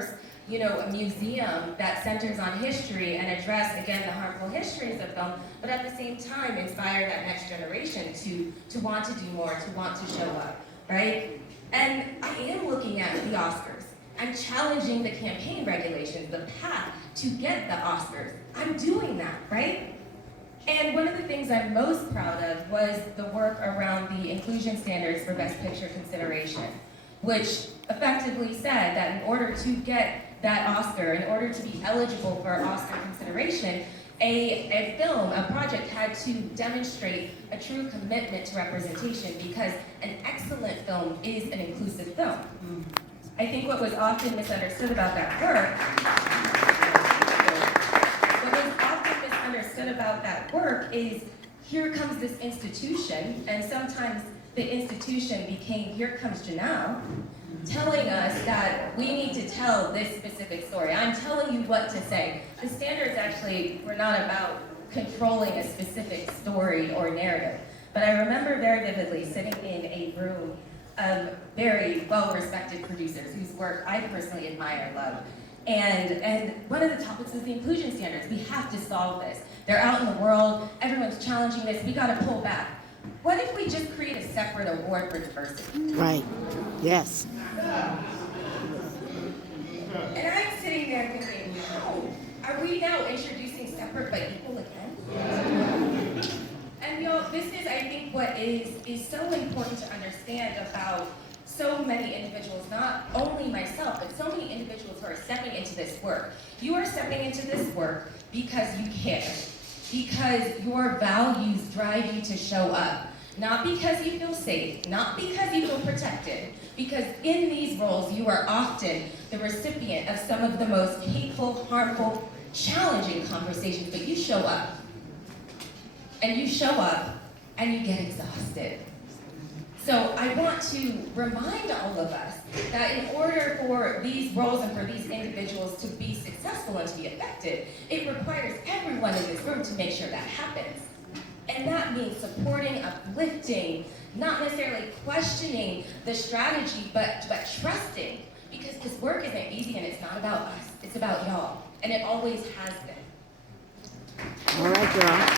a museum that centers on history and address, again, the harmful histories of film, but at the same time inspire that next generation to want to do more, to want to show up, right? And I am looking at the Oscars. I'm challenging the campaign regulations, the path to get the Oscars. I'm doing that, right? And one of the things I'm most proud of was the work around the inclusion standards for Best Picture consideration, which effectively said that in order to get that Oscar, in order to be eligible for Oscar consideration, a film, a project had to demonstrate a true commitment to representation because an excellent film is an inclusive film. I think what was often misunderstood about that work is here comes this institution, and sometimes the institution became here comes Janelle, telling us that we need to tell this specific story. I'm telling you what to say. The standards actually were not about controlling a specific story or narrative, but I remember very vividly sitting in a room of very well-respected producers whose work I personally admire and love. And one of the topics was the inclusion standards. We have to solve this. They're out in the world, everyone's challenging this, we gotta pull back. What if we just create a separate award for diversity? Right, yes. And I'm sitting there thinking, oh, are we now introducing separate but equal again? And this is, I think, what is so important to understand about so many individuals, not only myself, but so many individuals who are stepping into this work. You are stepping into this work because you care, because your values drive you to show up, not because you feel safe, not because you feel protected, because in these roles you are often the recipient of some of the most hateful, harmful, challenging conversations, but you show up. And you show up and you get exhausted. So I want to remind all of us that in order for these roles and for these individuals to be successful and to be effective, it requires everyone in this room to make sure that happens. And that means supporting, uplifting, not necessarily questioning the strategy, but trusting. Because this work isn't easy and it's not about us, it's about y'all. And it always has been. All right, girl.